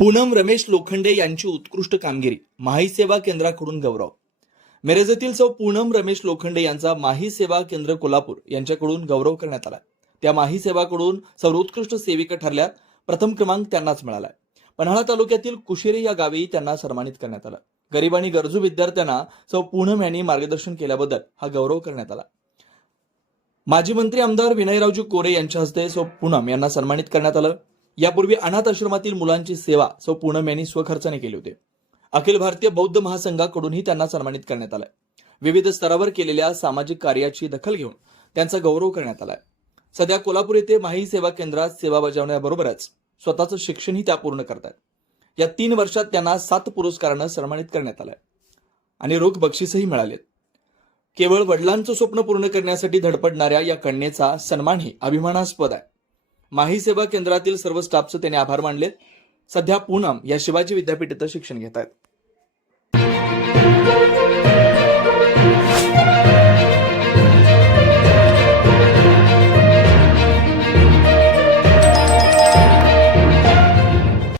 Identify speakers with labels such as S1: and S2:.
S1: पूनम रमेश लोखंडे यांची उत्कृष्ट कामगिरी माही सेवा केंद्राकडून गौरव. मिरजेतील सौ पूनम रमेश लोखंडे यांचा माही सेवा केंद्र कोल्हापूर यांच्याकडून गौरव करण्यात आला. त्या माही सेवाकडून सर्वोत्कृष्ट सेविका ठरल्या प्रथम क्रमांक त्यांनाच मिळालाय. पन्हाळा तालुक्यातील कुशेरी या गावी त्यांना सन्मानित करण्यात आलं. गरीब आणि गरजू विद्यार्थ्यांना सौ पूनम यांनी मार्गदर्शन केल्याबद्दल हा गौरव करण्यात आला. माजी मंत्री आमदार विनयरावजी कोरे यांच्या हस्ते सौ पूनम यांना सन्मानित करण्यात आलं. यापूर्वी अनाथ आश्रमातील मुलांची सेवा सौ पूनम यांनी स्वखर्चाने केली होती. अखिल भारतीय बौद्ध महासंघाकडूनही त्यांना सन्मानित करण्यात आलंय. विविध स्तरावर केलेल्या सामाजिक कार्याची दखल घेऊन त्यांचा गौरव करण्यात आलाय. सध्या कोल्हापूर येथे माही सेवा केंद्रात सेवा बजावण्याबरोबरच स्वतःचं शिक्षणही त्या पूर्ण करतात या तीन वर्षात त्यांना सात पुरस्कारानं सन्मानित करण्यात आलंय. आणि रोख बक्षीसही मिळालेत. केवळ वडिलांचं स्वप्न पूर्ण करण्यासाठी धडपडणाऱ्या या कन्येचा सन्मानही अभिमानास्पद आहे. माही सेवा केंद्रातील सर्व स्टाफचं त्यांनी आभार मानले सध्या पूनम या शिवाजी विद्यापीठ इथं शिक्षण घेत आहेत.